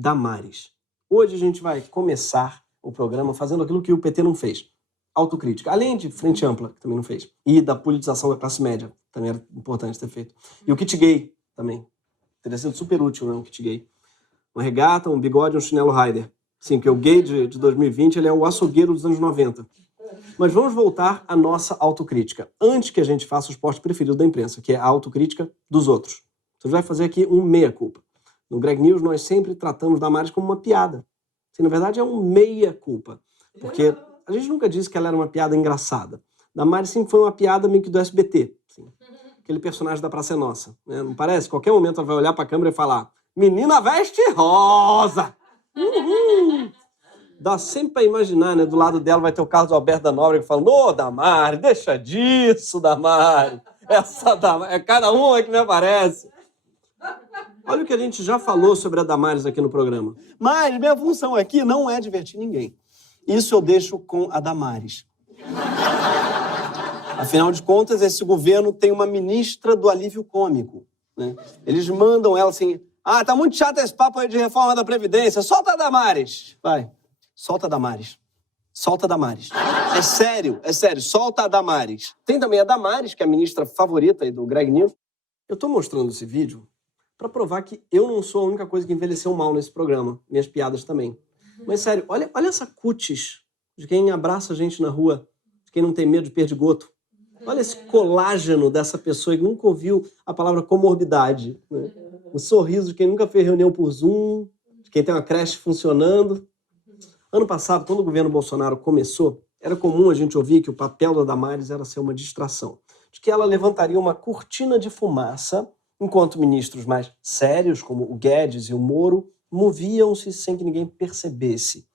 Damares. Hoje a gente vai começar o programa fazendo aquilo que o PT não fez. Autocrítica. Além de Frente Ampla, que também não fez. E da politização da classe média, também era importante ter feito. E o kit gay também. Teria sido super útil, né? Um kit gay. Uma regata, um bigode e um chinelo Raider. Sim, porque o gay de 2020 ele é o açougueiro dos anos 90. Mas vamos voltar à nossa autocrítica. Antes que a gente faça o esporte preferido da imprensa, que é a autocrítica dos outros. Então a gente vai fazer aqui um meia-culpa. No Greg News, nós sempre tratamos Damares como uma piada. Assim, na verdade, é um meia-culpa. Porque a gente nunca disse que ela era uma piada engraçada. Damares sempre foi uma piada meio que do SBT. Assim. Aquele personagem da Praça é Nossa. Né? Não parece? Qualquer momento ela vai olhar para a câmera e falar: menina veste rosa! Uhul! Dá sempre para imaginar, né? Do lado dela vai ter o Carlos Alberto da Nóbrega falando: ô, Damares, deixa disso, Damares. Essa Damares, é cada uma que me aparece. Olha o que a gente já falou sobre a Damares aqui no programa. Mas minha função aqui não é divertir ninguém. Isso eu deixo com a Damares. Afinal de contas, esse governo tem uma ministra do alívio cômico. Né? Eles mandam ela assim: ah, tá muito chato esse papo aí de reforma da Previdência. Solta a Damares. Vai, solta a Damares. Solta a Damares. É sério, solta a Damares. Tem também a Damares, que é a ministra favorita aí do Greg News. Eu tô mostrando esse vídeo para provar que eu não sou a única coisa que envelheceu mal nesse programa. Minhas piadas também. Mas sério, olha essa cutis de quem abraça a gente na rua, de quem não tem medo de perdigoto. Olha esse colágeno dessa pessoa que nunca ouviu a palavra comorbidade. Né? O sorriso de quem nunca fez reunião por Zoom, de quem tem uma creche funcionando. Ano passado, quando o governo Bolsonaro começou, era comum a gente ouvir que o papel da Damares era ser uma distração. De que ela levantaria uma cortina de fumaça, enquanto ministros mais sérios, como o Guedes e o Moro, moviam-se sem que ninguém percebesse.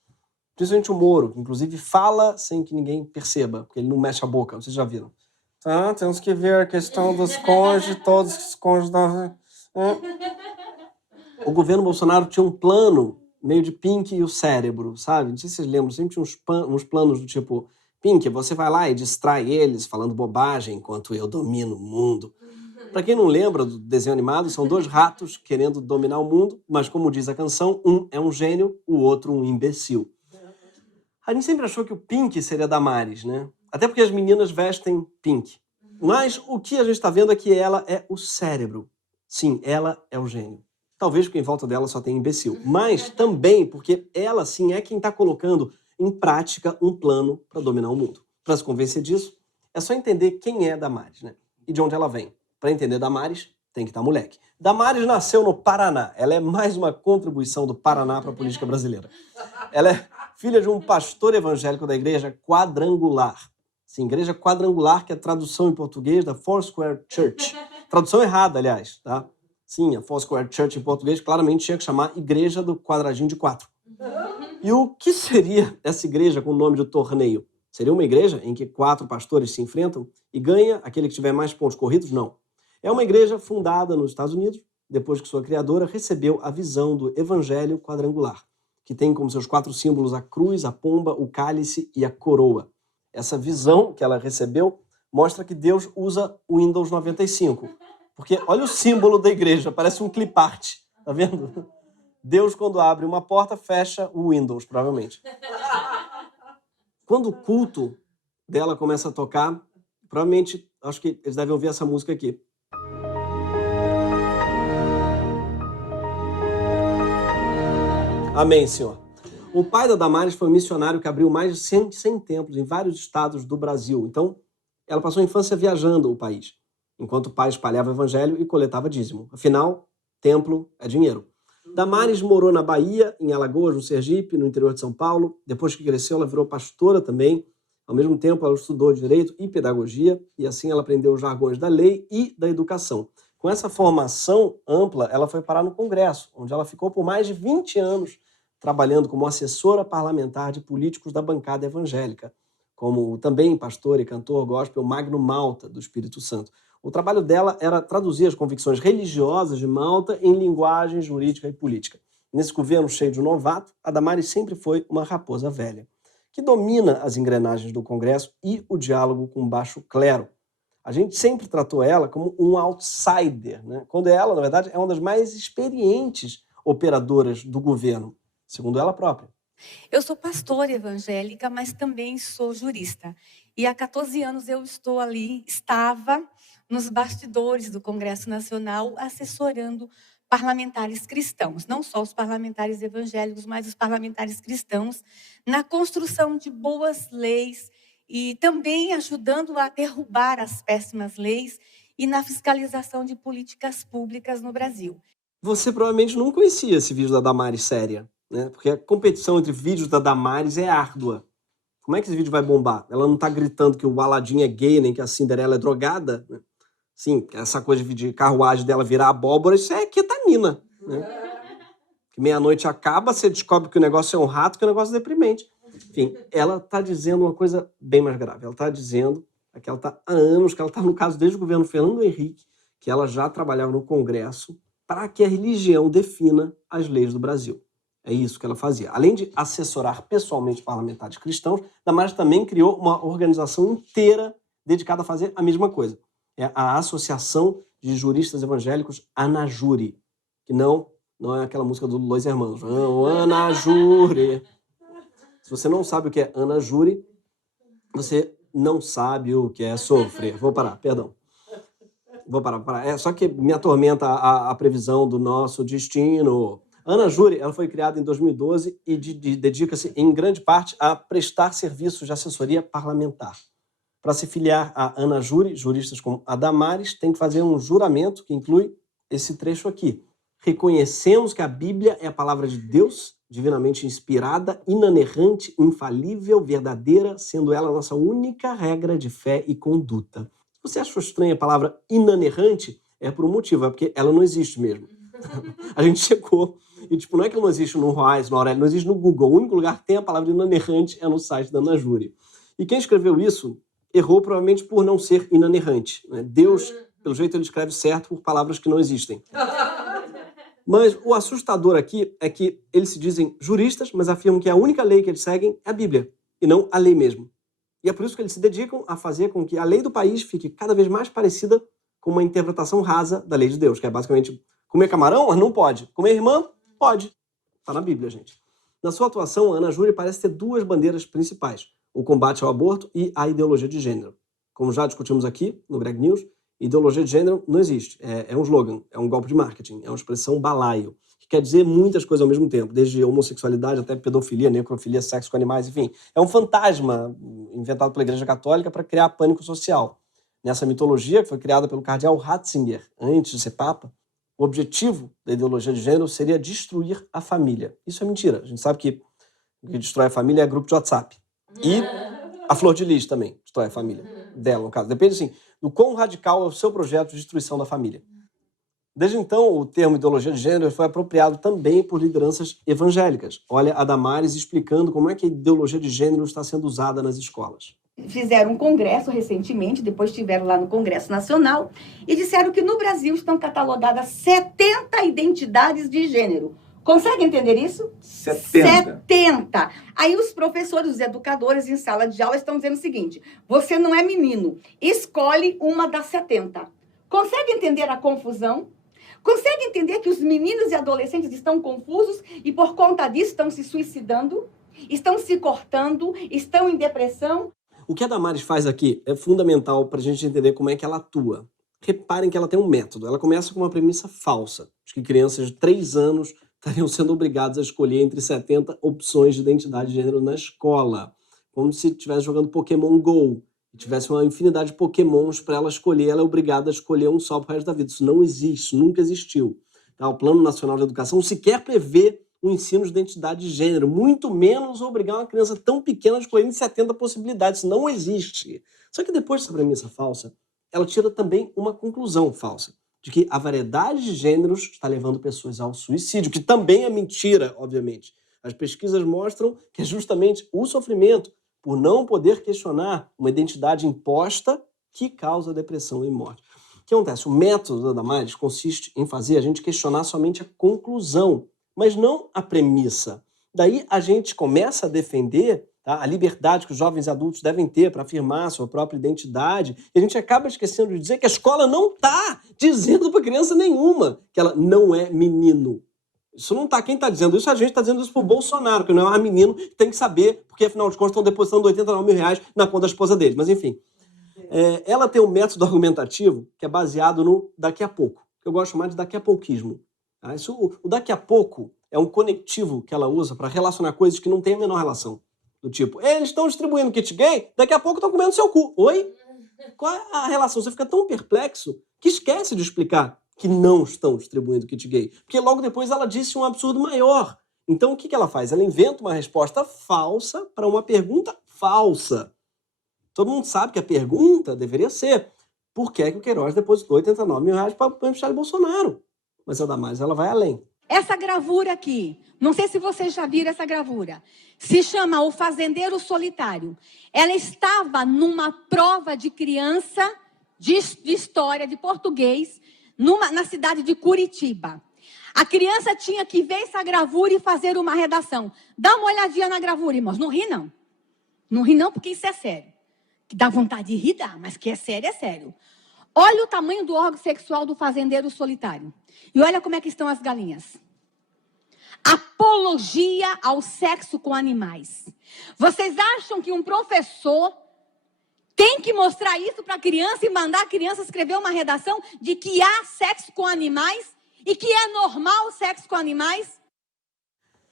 Principalmente o Moro, que inclusive fala sem que ninguém perceba, porque ele não mexe a boca, vocês já viram. Tá, temos que ver a questão dos cônjuges, todos os cônjuges da... O governo Bolsonaro tinha um plano meio de Pink e o cérebro, sabe? Não sei se vocês lembram, sempre tinha uns planos do tipo: Pink, você vai lá e distrai eles falando bobagem enquanto eu domino o mundo. Pra quem não lembra do desenho animado, são dois ratos querendo dominar o mundo, mas como diz a canção, um é um gênio, o outro um imbecil. A gente sempre achou que o Pink seria Damares, né? Até porque as meninas vestem pink. Mas o que a gente está vendo é que ela é o cérebro. Sim, ela é o gênio. Talvez porque em volta dela só tem imbecil. Mas também porque ela, sim, é quem está colocando em prática um plano para dominar o mundo. Para se convencer disso, é só entender quem é Damares, né? E de onde ela vem. Para entender Damares, tem que estar moleque. Damares nasceu no Paraná. Ela é mais uma contribuição do Paraná para a política brasileira. Ela é filha de um pastor evangélico da Igreja Quadrangular. Sim, Igreja Quadrangular, que é a tradução em português da Foursquare Church. Tradução errada, aliás, tá? Sim, a Foursquare Church em português claramente tinha que chamar Igreja do Quadradinho de Quatro. E o que seria essa igreja com o nome de torneio? Seria uma igreja em que 4 pastores se enfrentam e ganha aquele que tiver mais pontos corridos? Não. É uma igreja fundada nos Estados Unidos, depois que sua criadora recebeu a visão do Evangelho Quadrangular, que tem como seus 4 símbolos a cruz, a pomba, o cálice e a coroa. Essa visão que ela recebeu mostra que Deus usa o Windows 95. Porque olha o símbolo da igreja, parece um clipart, tá vendo? Deus, quando abre uma porta, fecha o Windows, provavelmente. Quando o culto dela começa a tocar, provavelmente, acho que eles devem ouvir essa música aqui. Amém, Senhor. O pai da Damares foi um missionário que abriu mais de 100 templos em vários estados do Brasil. Então, ela passou a infância viajando o país, enquanto o pai espalhava o evangelho e coletava dízimo. Afinal, templo é dinheiro. Damares morou na Bahia, em Alagoas, no Sergipe, no interior de São Paulo. Depois que cresceu, ela virou pastora também. Ao mesmo tempo, ela estudou Direito e Pedagogia, e assim ela aprendeu os jargões da lei e da educação. Com essa formação ampla, ela foi parar no Congresso, onde ela ficou por mais de 20 anos trabalhando como assessora parlamentar de políticos da bancada evangélica, como o também pastor e cantor gospel Magno Malta, do Espírito Santo. O trabalho dela era traduzir as convicções religiosas de Malta em linguagem jurídica e política. Nesse governo cheio de novato, a Damares sempre foi uma raposa velha, que domina as engrenagens do Congresso e o diálogo com o baixo clero. A gente sempre tratou ela como um outsider, né? Quando ela, na verdade, é uma das mais experientes operadoras do governo? Segundo ela própria. Eu sou pastora evangélica, mas também sou jurista. E há 14 anos eu estava nos bastidores do Congresso Nacional assessorando parlamentares cristãos, não só os parlamentares evangélicos, mas os parlamentares cristãos, na construção de boas leis e também ajudando a derrubar as péssimas leis e na fiscalização de políticas públicas no Brasil. Você provavelmente não conhecia esse vídeo da Damares séria, né? Porque a competição entre vídeos da Damares é árdua. Como é que esse vídeo vai bombar? Ela não tá gritando que o Aladim é gay, nem que a Cinderela é drogada, né? Sim, essa coisa de carruagem dela virar abóbora, isso é ketamina, né? Que meia-noite acaba, você descobre que o negócio é um rato, que o negócio é deprimente. Enfim, ela tá dizendo uma coisa bem mais grave. Ela tá dizendo que ela tá há anos, que ela tá no caso desde o governo Fernando Henrique, que ela já trabalhava no Congresso para que a religião defina as leis do Brasil. É isso que ela fazia. Além de assessorar pessoalmente parlamentares cristãos, Damares também criou uma organização inteira dedicada a fazer a mesma coisa. É a Associação de Juristas Evangélicos Anajure, que não é aquela música do Los Hermanos. Não, Anajure. Se você não sabe o que é Anajure, você não sabe o que é sofrer. Vou parar, perdão. Vou parar. É só que me atormenta a previsão do nosso destino. Anajure, ela foi criada em 2012 e dedica-se, em grande parte, a prestar serviços de assessoria parlamentar. Para se filiar a Anajure, juristas como a Damares têm que fazer um juramento que inclui esse trecho aqui. Reconhecemos que a Bíblia é a palavra de Deus, divinamente inspirada, inanerrante, infalível, verdadeira, sendo ela a nossa única regra de fé e conduta. Se você achou estranha a palavra inanerrante, é por um motivo, é porque ela não existe mesmo. A gente checou, e não é que ela não existe no Horizon, no Aurélio, não existe no Google. O único lugar que tem a palavra inanerrante é no site da Anajure. E quem escreveu isso errou provavelmente por não ser inanerrante, né? Deus, pelo jeito, ele escreve certo por palavras que não existem. Mas o assustador aqui é que eles se dizem juristas, mas afirmam que a única lei que eles seguem é a Bíblia, e não a lei mesmo. E é por isso que eles se dedicam a fazer com que a lei do país fique cada vez mais parecida com uma interpretação rasa da lei de Deus, que é basicamente comer camarão, mas não pode. Comer irmã, pode. Está na Bíblia, gente. Na sua atuação, a Anajure parece ter duas bandeiras principais: o combate ao aborto e a ideologia de gênero. Como já discutimos aqui no Greg News, ideologia de gênero não existe. É um slogan, é um golpe de marketing, é uma expressão balaio, que quer dizer muitas coisas ao mesmo tempo, desde homossexualidade até pedofilia, necrofilia, sexo com animais, enfim. É um fantasma inventado pela Igreja Católica para criar pânico social. Nessa mitologia, que foi criada pelo cardeal Ratzinger, antes de ser papa, o objetivo da ideologia de gênero seria destruir a família. Isso é mentira. A gente sabe que o que destrói a família é grupo de WhatsApp. E a Flor de Lis também destrói a família dela, no caso. Depende, assim, do quão radical é o seu projeto de destruição da família. Desde então, o termo ideologia de gênero foi apropriado também por lideranças evangélicas. Olha a Damares explicando como é que a ideologia de gênero está sendo usada nas escolas. Fizeram um congresso recentemente, depois estiveram lá no Congresso Nacional, e disseram que no Brasil estão catalogadas 70 identidades de gênero. Consegue entender isso? 70. Aí os professores, os educadores em sala de aula estão dizendo o seguinte: você não é menino, escolhe uma das 70. Consegue entender a confusão? Consegue entender que os meninos e adolescentes estão confusos e por conta disso estão se suicidando? Estão se cortando? Estão em depressão? O que a Damares faz aqui é fundamental para a gente entender como é que ela atua. Reparem que ela tem um método. Ela começa com uma premissa falsa, de que crianças de 3 anos estariam sendo obrigadas a escolher entre 70 opções de identidade de gênero na escola. Como se estivesse jogando Pokémon GO. E tivesse uma infinidade de Pokémons para ela escolher, ela é obrigada a escolher um só para o resto da vida. Isso não existe, nunca existiu. Tá? O Plano Nacional de Educação sequer prevê o ensino de identidade de gênero, muito menos obrigar uma criança tão pequena a escolher entre 70 possibilidades. Isso não existe. Só que depois dessa premissa falsa, ela tira também uma conclusão falsa, de que a variedade de gêneros está levando pessoas ao suicídio, que também é mentira, obviamente. As pesquisas mostram que é justamente o sofrimento por não poder questionar uma identidade imposta que causa depressão e morte. O que acontece? O método da Damares consiste em fazer a gente questionar somente a conclusão, mas não a premissa. Daí a gente começa a defender, tá, a liberdade que os jovens adultos devem ter para afirmar a sua própria identidade, e a gente acaba esquecendo de dizer que a escola não está dizendo para criança nenhuma que ela não é menino. Isso não tá, quem tá dizendo isso? A gente tá dizendo isso pro Bolsonaro, que não é um menino que tem que saber, porque afinal de contas estão depositando 89 mil reais na conta da esposa dele. Mas enfim, ela tem um método argumentativo que é baseado no daqui a pouco, que eu gosto de chamar de daqui a pouquismo. Tá? O daqui a pouco é um conectivo que ela usa para relacionar coisas que não têm a menor relação. Do tipo, eles estão distribuindo kit gay, daqui a pouco estão comendo seu cu. Oi? Qual é a relação? Você fica tão perplexo que esquece de explicar que não estão distribuindo kit gay. Porque logo depois ela disse um absurdo maior. Então o que ela faz? Ela inventa uma resposta falsa para uma pergunta falsa. Todo mundo sabe que a pergunta deveria ser: por que o Queiroz depositou 89 mil reais para o Michele Bolsonaro? Mas a Damares, ela vai além. Essa gravura aqui, não sei se vocês já viram essa gravura, se chama O Fazendeiro Solitário. Ela estava numa prova de criança de história, de português, na cidade de Curitiba. A criança tinha que ver essa gravura e fazer uma redação. Dá uma olhadinha na gravura, irmãos. Não ri, não. Não ri, não, porque isso é sério. Que dá vontade de rir, dá, mas que é sério, é sério. Olha o tamanho do órgão sexual do fazendeiro solitário. E olha como é que estão as galinhas. Apologia ao sexo com animais. Vocês acham que um professor tem que mostrar isso para a criança e mandar a criança escrever uma redação de que há sexo com animais e que é normal o sexo com animais?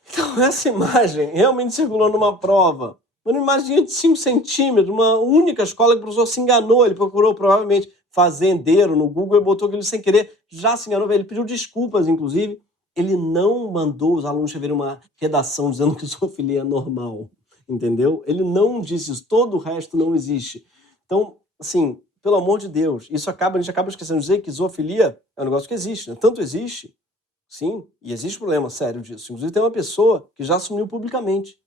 Então, essa imagem realmente circulou numa prova. Uma imagem de 5 centímetros, uma única escola que o professor se enganou. Ele procurou, provavelmente, fazendeiro no Google e botou aquilo sem querer. Já se enganou, ele pediu desculpas, inclusive. Ele não mandou os alunos escreverem uma redação dizendo que zoofilia é normal, entendeu? Ele não disse isso, todo o resto não existe. Então, assim, pelo amor de Deus, a gente acaba esquecendo de dizer que zoofilia é um negócio que existe, né? Tanto existe, sim, e existe problema sério disso. Inclusive tem uma pessoa que já assumiu publicamente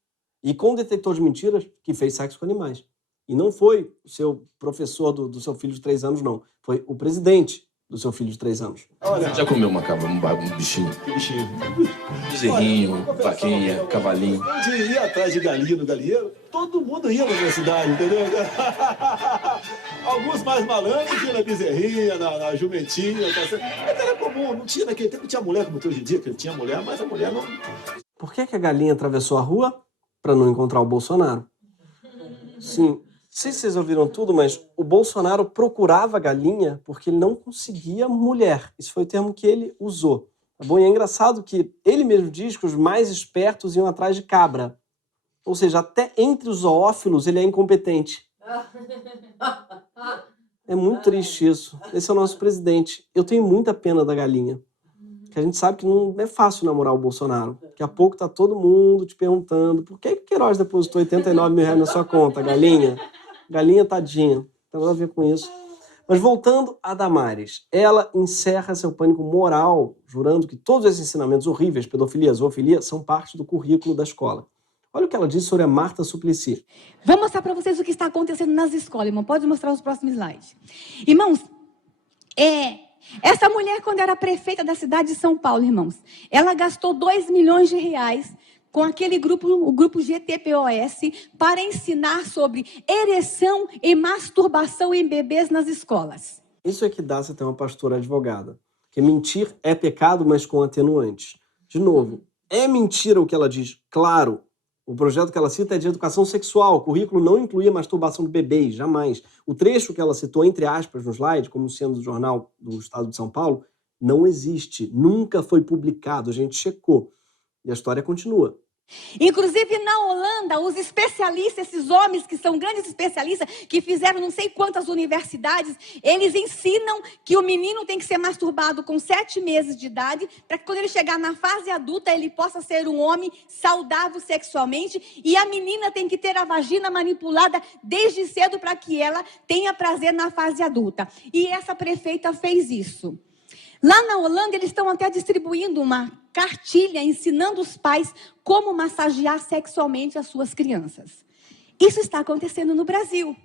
e com detector de mentiras que fez sexo com animais. E não foi o seu professor do seu filho de 3 anos, não. Foi o presidente do seu filho de 3 anos. Olha, já comeu uma cabra, um bichinho? Que bichinho? Bezerrinho, vaquinha, cavalinho. Onde ia atrás de galinha no galinheiro, todo mundo ia na minha cidade, entendeu? Alguns mais malandros iam na bezerrinha, na jumentinha, tá certo? Mas era comum, não tinha naquele tempo, tinha mulher como tem hoje em dia, que tinha mulher, mas a mulher não... Por que a galinha atravessou a rua? Para não encontrar o Bolsonaro. Sim, não sei se vocês ouviram tudo, mas o Bolsonaro procurava galinha porque ele não conseguia mulher. Esse foi o termo que ele usou. Tá bom? E é engraçado que ele mesmo diz que os mais espertos iam atrás de cabra. Ou seja, até entre os zoófilos ele é incompetente. É muito triste isso. Esse é o nosso presidente. Eu tenho muita pena da galinha. Que a gente sabe que não é fácil namorar o Bolsonaro. Daqui a pouco tá todo mundo te perguntando por que o Queiroz depositou 89 mil reais na sua conta, galinha? Galinha tadinha. Não tem nada a ver com isso. Mas voltando a Damares, ela encerra seu pânico moral, jurando que todos esses ensinamentos horríveis, pedofilia, zoofilia, são parte do currículo da escola. Olha o que ela disse sobre a Marta Suplicy. Vou mostrar para vocês o que está acontecendo nas escolas, irmão. Pode mostrar os próximos slides. Irmãos, essa mulher, quando era prefeita da cidade de São Paulo, irmãos, ela gastou 2 milhões de reais com aquele grupo, o grupo GTPOS, para ensinar sobre ereção e masturbação em bebês nas escolas. Isso é que dá você ter uma pastora advogada. Que mentir é pecado, mas com atenuantes. De novo, é mentira o que ela diz? Claro. O projeto que ela cita é de educação sexual. O currículo não incluía masturbação de bebês, jamais. O trecho que ela citou, entre aspas, no slide, como sendo do jornal do Estado de São Paulo, não existe. Nunca foi publicado. A gente checou. E a história continua. Inclusive, na Holanda, os especialistas, esses homens que são grandes especialistas, que fizeram não sei quantas universidades, eles ensinam que o menino tem que ser masturbado com 7 meses de idade, para que quando ele chegar na fase adulta, ele possa ser um homem saudável sexualmente, e a menina tem que ter a vagina manipulada desde cedo para que ela tenha prazer na fase adulta. E essa prefeita fez isso. Lá na Holanda, eles estão até distribuindo uma cartilha ensinando os pais como massagear sexualmente as suas crianças. Isso está acontecendo no Brasil.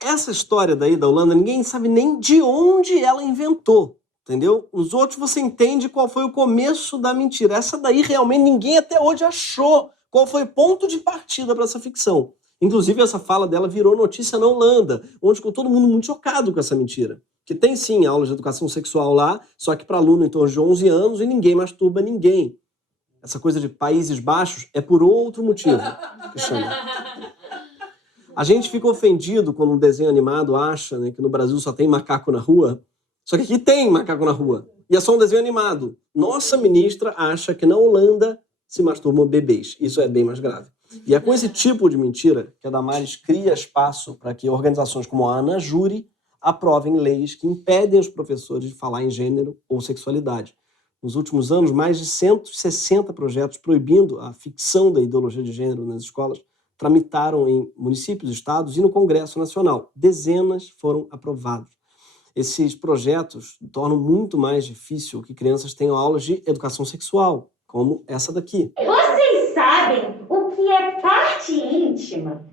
Essa história daí da Holanda, ninguém sabe nem de onde ela inventou, entendeu? Os outros você entende qual foi o começo da mentira. Essa daí realmente ninguém até hoje achou qual foi o ponto de partida para essa ficção. Inclusive essa fala dela virou notícia na Holanda, onde ficou todo mundo muito chocado com essa mentira. Que tem sim aulas de educação sexual lá, só que para aluno em torno de 11 anos e ninguém masturba ninguém. Essa coisa de Países Baixos é por outro motivo que chama. A gente fica ofendido quando um desenho animado acha, né, que no Brasil só tem macaco na rua, só que aqui tem macaco na rua. E é só um desenho animado. Nossa ministra acha que na Holanda se masturbam bebês. Isso é bem mais grave. E é com esse tipo de mentira que a Damares cria espaço para que organizações como a ANAJURE aprovem leis que impedem os professores de falar em gênero ou sexualidade. Nos últimos anos, mais de 160 projetos proibindo a ficção da ideologia de gênero nas escolas tramitaram em municípios, estados e no Congresso Nacional. Dezenas foram aprovados. Esses projetos tornam muito mais difícil que crianças tenham aulas de educação sexual, como essa daqui. Vocês sabem o que é parte íntima?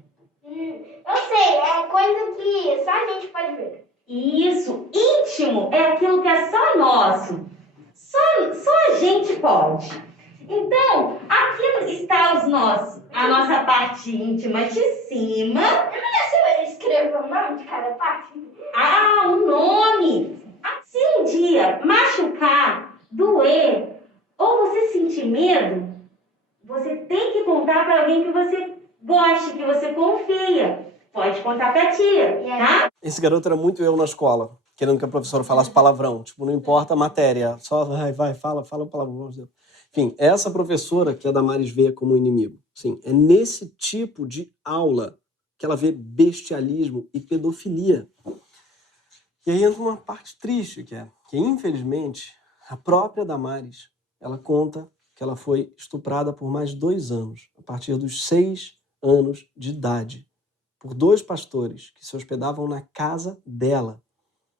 Eu sei, é coisa que só a gente pode ver. Isso, íntimo é aquilo que é só nosso. Só a gente pode. Então, aqui está a nossa parte íntima de cima. Eu não sei se eu escrevo o nome de cada parte. Ah, o nome! Se um dia machucar, doer, ou você sentir medo, você tem que contar para alguém que você goste, que você confia. Pode contar pra tia, tá? Esse garoto era muito eu na escola, querendo que a professora falasse palavrão. Tipo, não importa a matéria, só fala palavrão. Enfim, essa professora que a Damares vê como inimigo. Sim, é nesse tipo de aula que ela vê bestialismo e pedofilia. E aí entra uma parte triste, que infelizmente, a própria Damares, ela conta que ela foi estuprada por mais 2 anos, a partir dos 6 anos de idade, por 2 pastores que se hospedavam na casa dela,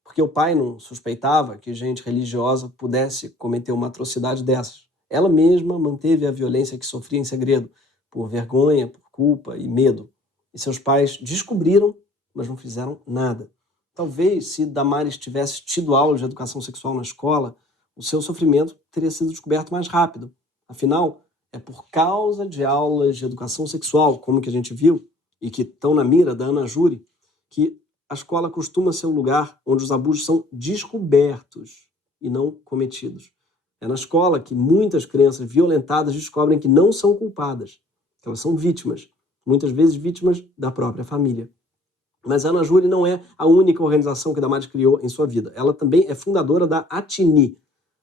porque o pai não suspeitava que gente religiosa pudesse cometer uma atrocidade dessas. Ela mesma manteve a violência que sofria em segredo, por vergonha, por culpa e medo. E seus pais descobriram, mas não fizeram nada. Talvez, se Damares tivesse tido aulas de educação sexual na escola, o seu sofrimento teria sido descoberto mais rápido. Afinal, é por causa de aulas de educação sexual, como que a gente viu, e que estão na mira da ANAJURE, que a escola costuma ser o lugar onde os abusos são descobertos e não cometidos. É na escola que muitas crianças violentadas descobrem que não são culpadas, que elas são vítimas, muitas vezes vítimas da própria família. Mas a ANAJURE não é a única organização que Damares criou em sua vida. Ela também é fundadora da Atini.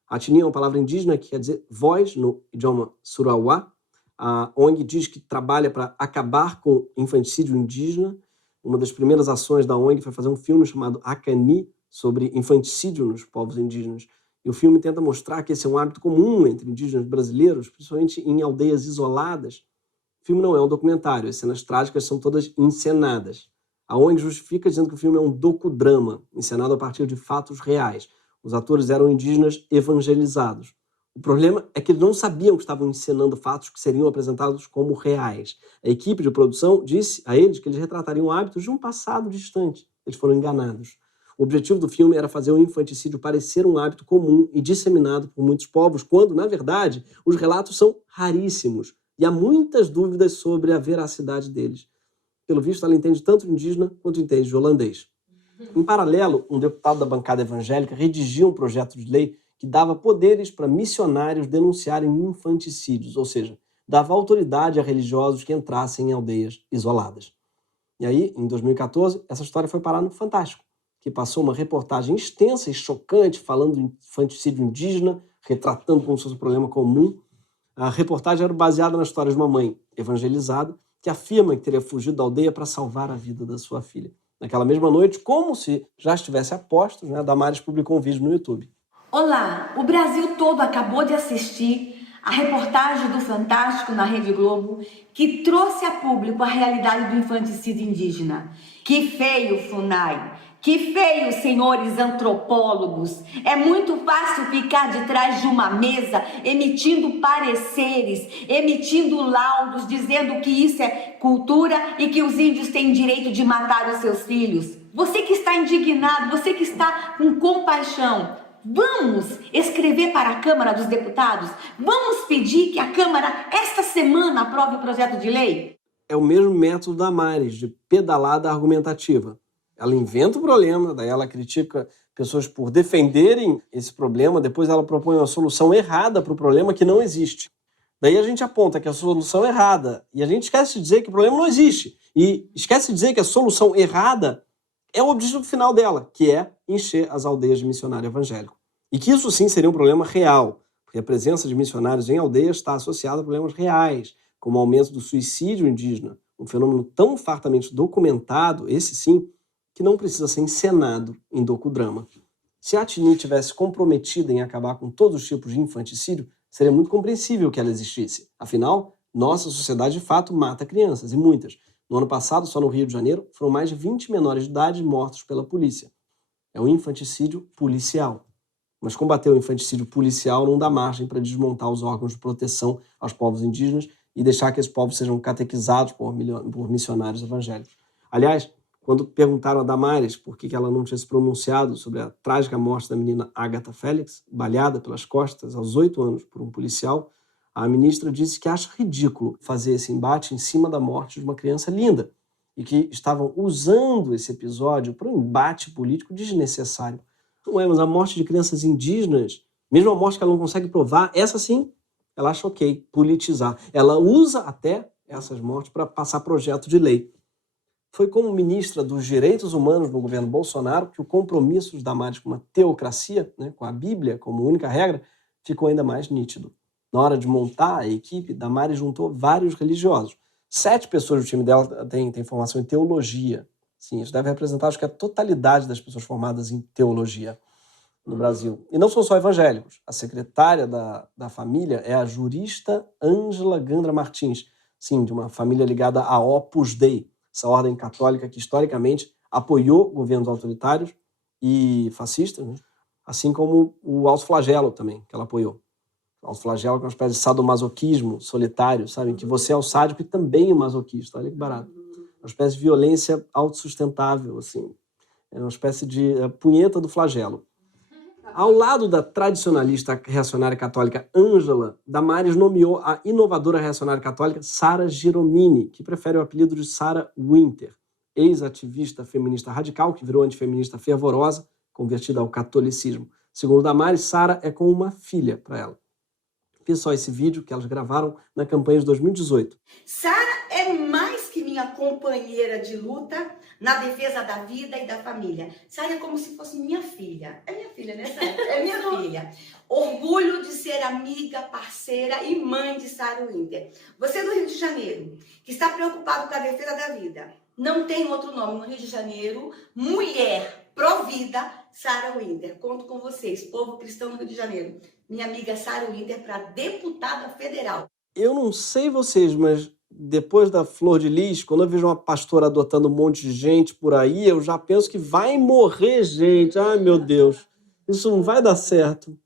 Atini é uma palavra indígena que quer dizer voz no idioma Surauá. A ONG diz que trabalha para acabar com o infanticídio indígena. Uma das primeiras ações da ONG foi fazer um filme chamado Acani, sobre infanticídio nos povos indígenas. E o filme tenta mostrar que esse é um hábito comum entre indígenas brasileiros, principalmente em aldeias isoladas. O filme não é um documentário, as cenas trágicas são todas encenadas. A ONG justifica dizendo que o filme é um docudrama, encenado a partir de fatos reais. Os atores eram indígenas evangelizados. O problema é que eles não sabiam que estavam encenando fatos que seriam apresentados como reais. A equipe de produção disse a eles que eles retratariam hábitos de um passado distante. Eles foram enganados. O objetivo do filme era fazer o infanticídio parecer um hábito comum e disseminado por muitos povos, quando, na verdade, os relatos são raríssimos e há muitas dúvidas sobre a veracidade deles. Pelo visto, ela entende tanto de indígena quanto entende de holandês. Em paralelo, um deputado da bancada evangélica redigia um projeto de lei que dava poderes para missionários denunciarem infanticídios, ou seja, dava autoridade a religiosos que entrassem em aldeias isoladas. E aí, em 2014, essa história foi parar no Fantástico, que passou uma reportagem extensa e chocante falando do infanticídio indígena, retratando como se fosse um problema comum. A reportagem era baseada na história de uma mãe evangelizada que afirma que teria fugido da aldeia para salvar a vida da sua filha. Naquela mesma noite, como se já estivesse a postos, né, Damares publicou um vídeo no YouTube. Olá, o Brasil todo acabou de assistir a reportagem do Fantástico na Rede Globo, que trouxe a público a realidade do infanticídio indígena. Que feio, FUNAI! Que feio, senhores antropólogos! É muito fácil ficar de trás de uma mesa, emitindo pareceres, emitindo laudos, dizendo que isso é cultura e que os índios têm direito de matar os seus filhos. Você que está indignado, você que está com compaixão, vamos escrever para a Câmara dos Deputados? Vamos pedir que a Câmara, esta semana, aprove o projeto de lei? É o mesmo método da Damares, de pedalada argumentativa. Ela inventa o problema, daí ela critica pessoas, por defenderem esse problema, depois ela propõe uma solução errada para o problema que não existe. Daí a gente aponta que a solução é errada e a gente esquece de dizer que o problema não existe. E esquece de dizer que a solução errada é o objetivo final dela, que é encher as aldeias de missionário evangélico. E que isso sim seria um problema real, porque a presença de missionários em aldeias está associada a problemas reais, como o aumento do suicídio indígena, um fenômeno tão fartamente documentado, esse sim, que não precisa ser encenado em docudrama. Se a Atini tivesse comprometida em acabar com todos os tipos de infanticídio, seria muito compreensível que ela existisse. Afinal, nossa sociedade de fato mata crianças, e muitas. No ano passado, só no Rio de Janeiro, foram mais de 20 menores de idade mortos pela polícia. É o infanticídio policial. Mas combater o infanticídio policial não dá margem para desmontar os órgãos de proteção aos povos indígenas e deixar que esses povos sejam catequizados por missionários evangélicos. Aliás, quando perguntaram a Damares por que ela não tinha se pronunciado sobre a trágica morte da menina Agatha Félix, baleada pelas costas aos 8 anos por um policial, a ministra disse que acha ridículo fazer esse embate em cima da morte de uma criança linda e que estavam usando esse episódio para um embate político desnecessário. Não é, mas a morte de crianças indígenas, mesmo a morte que ela não consegue provar, essa sim, ela acha ok, politizar. Ela usa até essas mortes para passar projeto de lei. Foi como ministra dos Direitos Humanos no governo Bolsonaro que o compromisso de Damares com uma teocracia, com a Bíblia como única regra, ficou ainda mais nítido. Na hora de montar a equipe, Damares juntou vários religiosos. 7 pessoas do time dela têm formação em teologia. Sim, isso deve representar, acho que, a totalidade das pessoas formadas em teologia no Brasil. E não são só evangélicos. A secretária da família é a jurista Ângela Gandra Martins, sim, de uma família ligada à Opus Dei, essa ordem católica que, historicamente, apoiou governos autoritários e fascistas, assim como o autoflagelo também, que ela apoiou. O autoflagelo é uma espécie de sadomasoquismo solitário, sabe? Em que você é o sádico e também o masoquista. Olha que barato. Uma espécie de violência autossustentável, assim. É uma espécie de punheta do flagelo. Ao lado da tradicionalista reacionária católica Ângela, Damares nomeou a inovadora reacionária católica Sara Giromini, que prefere o apelido de Sarah Winter, ex-ativista feminista radical, que virou antifeminista fervorosa, convertida ao catolicismo. Segundo Damares, Sara é como uma filha para ela. Vê só esse vídeo que elas gravaram na campanha de 2018. Sara é mais que minha companheira de luta na defesa da vida e da família. Sara é como se fosse minha filha. É minha filha, né, Sara? É minha filha. Orgulho de ser amiga, parceira e mãe de Sara Winter. Você do Rio de Janeiro, que está preocupado com a defesa da vida, não tem outro nome no Rio de Janeiro, mulher pró-vida, Sara Winter. Conto com vocês, povo cristão no Rio de Janeiro. Minha amiga Sara Winter para deputada federal. Eu não sei vocês, mas depois da Flor de Lis, quando eu vejo uma pastora adotando um monte de gente por aí, eu já penso que vai morrer gente. Ai, meu Deus, isso não vai dar certo.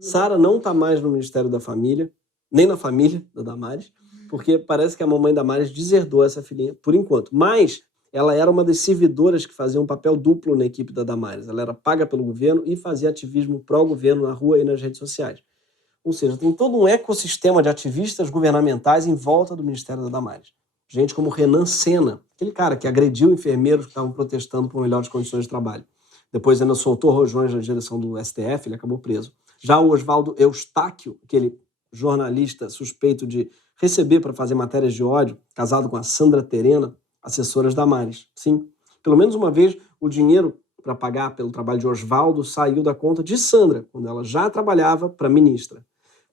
Sara não está mais no Ministério da Família, nem na família da Damares, porque parece que a mamãe Damares deserdou essa filhinha por enquanto. Mas ela era uma das servidoras que fazia um papel duplo na equipe da Damares. Ela era paga pelo governo e fazia ativismo pró-governo na rua e nas redes sociais. Ou seja, tem todo um ecossistema de ativistas governamentais em volta do Ministério da Damares. Gente como Renan Senna, aquele cara que agrediu enfermeiros que estavam protestando por melhores condições de trabalho. Depois ainda soltou rojões na direção do STF, ele acabou preso. Já o Oswaldo Eustáquio, aquele jornalista suspeito de receber para fazer matérias de ódio, casado com a Sandra Terena, assessoras da Damares. Sim, pelo menos uma vez o dinheiro para pagar pelo trabalho de Oswaldo saiu da conta de Sandra, quando ela já trabalhava para ministra.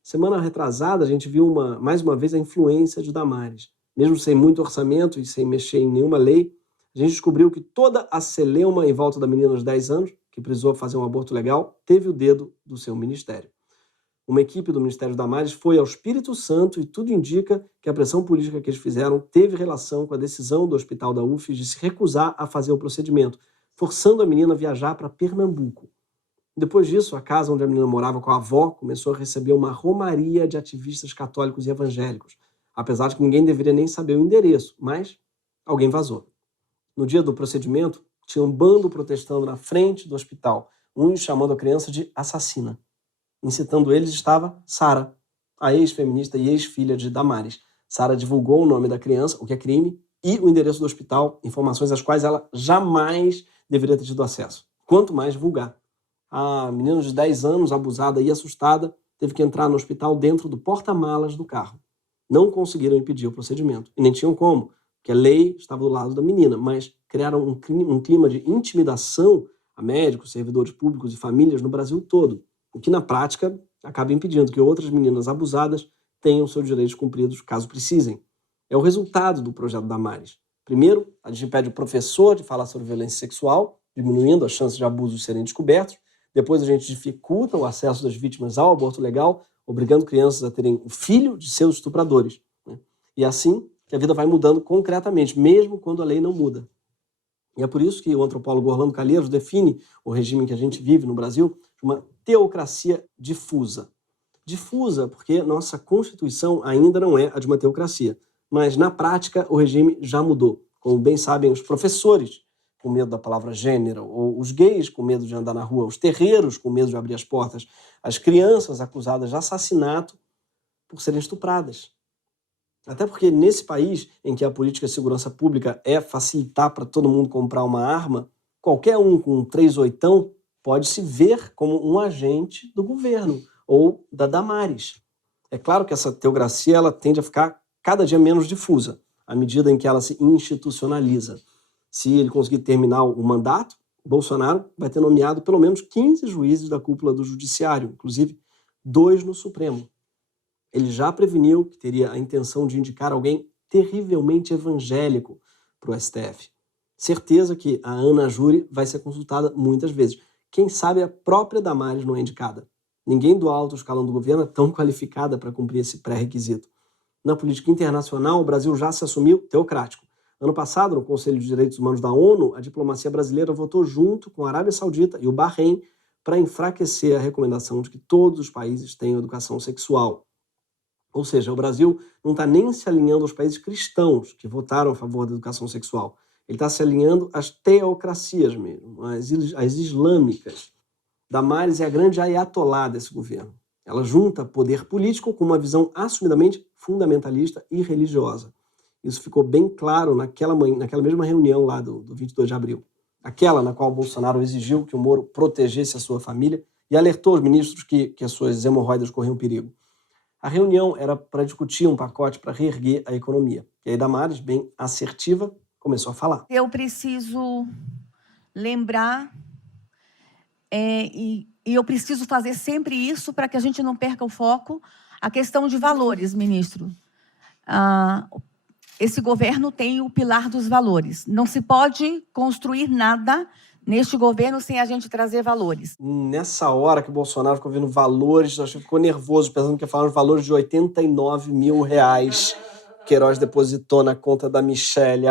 Semana retrasada, a gente viu mais uma vez a influência de Damares. Mesmo sem muito orçamento e sem mexer em nenhuma lei, a gente descobriu que toda a celeuma em volta da menina de 10 anos, que precisou fazer um aborto legal, teve o dedo do seu ministério. Uma equipe do Ministério da Damares foi ao Espírito Santo e tudo indica que a pressão política que eles fizeram teve relação com a decisão do hospital da UFES de se recusar a fazer o procedimento, forçando a menina a viajar para Pernambuco. Depois disso, a casa onde a menina morava com a avó começou a receber uma romaria de ativistas católicos e evangélicos, apesar de que ninguém deveria nem saber o endereço, mas alguém vazou. No dia do procedimento, tinha um bando protestando na frente do hospital, uns chamando a criança de assassina. Incitando eles estava Sara, a ex-feminista e ex-filha de Damares. Sara divulgou o nome da criança, o que é crime, e o endereço do hospital, informações às quais ela jamais deveria ter tido acesso. Quanto mais divulgar. A menina de 10 anos, abusada e assustada, teve que entrar no hospital dentro do porta-malas do carro. Não conseguiram impedir o procedimento. E nem tinham como, porque a lei estava do lado da menina, mas criaram um clima de intimidação a médicos, servidores públicos e famílias no Brasil todo, o que na prática acaba impedindo que outras meninas abusadas tenham seus direitos cumpridos caso precisem. É o resultado do projeto Damares. Primeiro, a gente impede o professor de falar sobre violência sexual, diminuindo as chances de abusos serem descobertos. Depois a gente dificulta o acesso das vítimas ao aborto legal, obrigando crianças a terem o filho de seus estupradores, né? E assim que a vida vai mudando concretamente, mesmo quando a lei não muda. E é por isso que o antropólogo Orlando Calheiros define o regime que a gente vive no Brasil de uma teocracia difusa. Difusa porque nossa Constituição ainda não é a de uma teocracia, mas na prática o regime já mudou. Como bem sabem os professores, com medo da palavra gênero, ou os gays com medo de andar na rua, os terreiros com medo de abrir as portas, as crianças acusadas de assassinato por serem estupradas. Até porque nesse país em que a política de segurança pública é facilitar para todo mundo comprar uma arma, qualquer um com um 38 pode se ver como um agente do governo ou da Damares. É claro que essa teocracia ela tende a ficar cada dia menos difusa, à medida em que ela se institucionaliza. Se ele conseguir terminar o mandato, Bolsonaro vai ter nomeado pelo menos 15 juízes da cúpula do judiciário, inclusive 2 no Supremo. Ele já preveniu que teria a intenção de indicar alguém terrivelmente evangélico para o STF. Certeza que a Ana Júri vai ser consultada muitas vezes. Quem sabe a própria Damares não é indicada. Ninguém do alto escalão do governo é tão qualificada para cumprir esse pré-requisito. Na política internacional, o Brasil já se assumiu teocrático. Ano passado, no Conselho de Direitos Humanos da ONU, a diplomacia brasileira votou junto com a Arábia Saudita e o Bahrein para enfraquecer a recomendação de que todos os países tenham educação sexual. Ou seja, o Brasil não está nem se alinhando aos países cristãos que votaram a favor da educação sexual. Ele está se alinhando às teocracias mesmo, às islâmicas. Damares é a grande ayatolá desse governo. Ela junta poder político com uma visão assumidamente fundamentalista e religiosa. Isso ficou bem claro naquela mesma reunião lá do 22 de abril. Aquela na qual Bolsonaro exigiu que o Moro protegesse a sua família e alertou os ministros que as suas hemorroidas corriam perigo. A reunião era para discutir um pacote para reerguer a economia. E aí Damares, bem assertiva, começou a falar. Eu preciso lembrar e eu preciso fazer sempre isso para que a gente não perca o foco, a questão de valores, ministro. Esse governo tem o pilar dos valores. Não se pode construir nada neste governo sem a gente trazer valores. Nessa hora que o Bolsonaro ficou vendo valores, acho que ficou nervoso, pensando que ia falar os valores de R$89 mil. Queiroz depositou na conta da Michelle.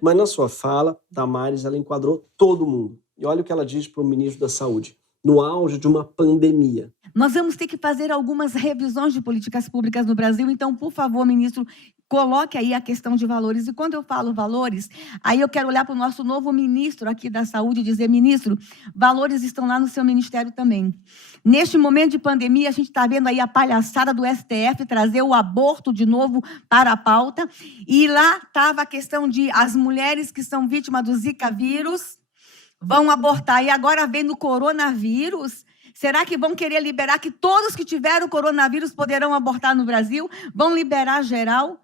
Mas na sua fala, Damares, ela enquadrou todo mundo. E olha o que ela diz para o ministro da Saúde. No auge de uma pandemia. Nós vamos ter que fazer algumas revisões de políticas públicas no Brasil, então, por favor, ministro, coloque aí a questão de valores. E quando eu falo valores, aí eu quero olhar para o nosso novo ministro aqui da Saúde e dizer, ministro, valores estão lá no seu ministério também. Neste momento de pandemia, a gente está vendo aí a palhaçada do STF trazer o aborto de novo para a pauta. E lá estava a questão de as mulheres que são vítimas do Zika vírus vão abortar. E agora vem o coronavírus. Será que vão querer liberar que todos que tiveram coronavírus poderão abortar no Brasil? Vão liberar geral?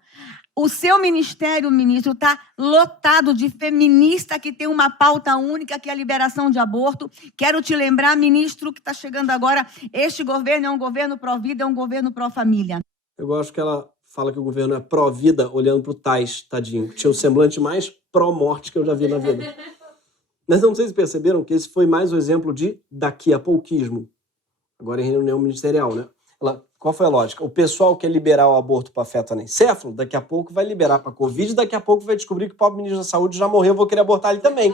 O seu ministério, ministro, está lotado de feminista que tem uma pauta única, que é a liberação de aborto. Quero te lembrar, ministro, que está chegando agora, este governo é um governo pró-vida, é um governo pró-família. Eu gosto que ela fala que o governo é pró-vida, olhando para o Tais, tadinho, que tinha o semblante mais pró-morte que eu já vi na vida. Mas não sei se perceberam que esse foi mais um exemplo de daqui a pouquismo. Agora em reunião ministerial, né? Qual foi a lógica? O pessoal quer liberar o aborto para feto anencéfalo, daqui a pouco vai liberar para Covid, daqui a pouco vai descobrir que o pobre ministro da Saúde já morreu, vou querer abortar ele também.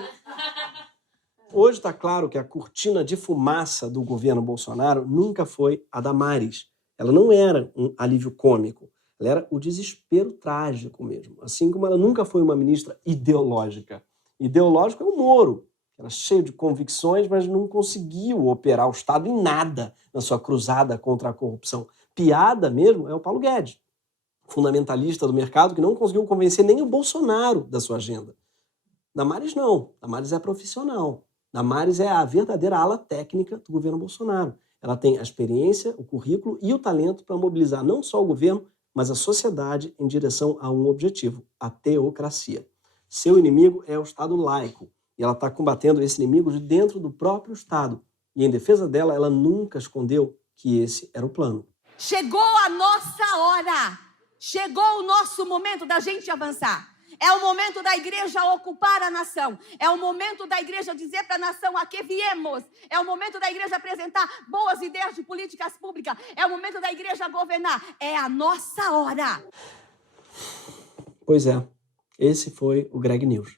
Hoje está claro que a cortina de fumaça do governo Bolsonaro nunca foi a Damares. Ela não era um alívio cômico, ela era o desespero trágico mesmo. Assim como ela nunca foi uma ministra ideológica. Ideológico é o Moro. Era cheio de convicções, mas não conseguiu operar o Estado em nada na sua cruzada contra a corrupção. Piada mesmo é o Paulo Guedes, fundamentalista do mercado que não conseguiu convencer nem o Bolsonaro da sua agenda. Damares não. Damares é profissional. Damares é a verdadeira ala técnica do governo Bolsonaro. Ela tem a experiência, o currículo e o talento para mobilizar não só o governo, mas a sociedade em direção a um objetivo, a teocracia. Seu inimigo é o Estado laico, e ela está combatendo esse inimigo de dentro do próprio Estado. E em defesa dela, ela nunca escondeu que esse era o plano. Chegou a nossa hora. Chegou o nosso momento da gente avançar. É o momento da igreja ocupar a nação. É o momento da igreja dizer para a nação a que viemos. É o momento da igreja apresentar boas ideias de políticas públicas. É o momento da igreja governar. É a nossa hora. Pois é, esse foi o Greg News.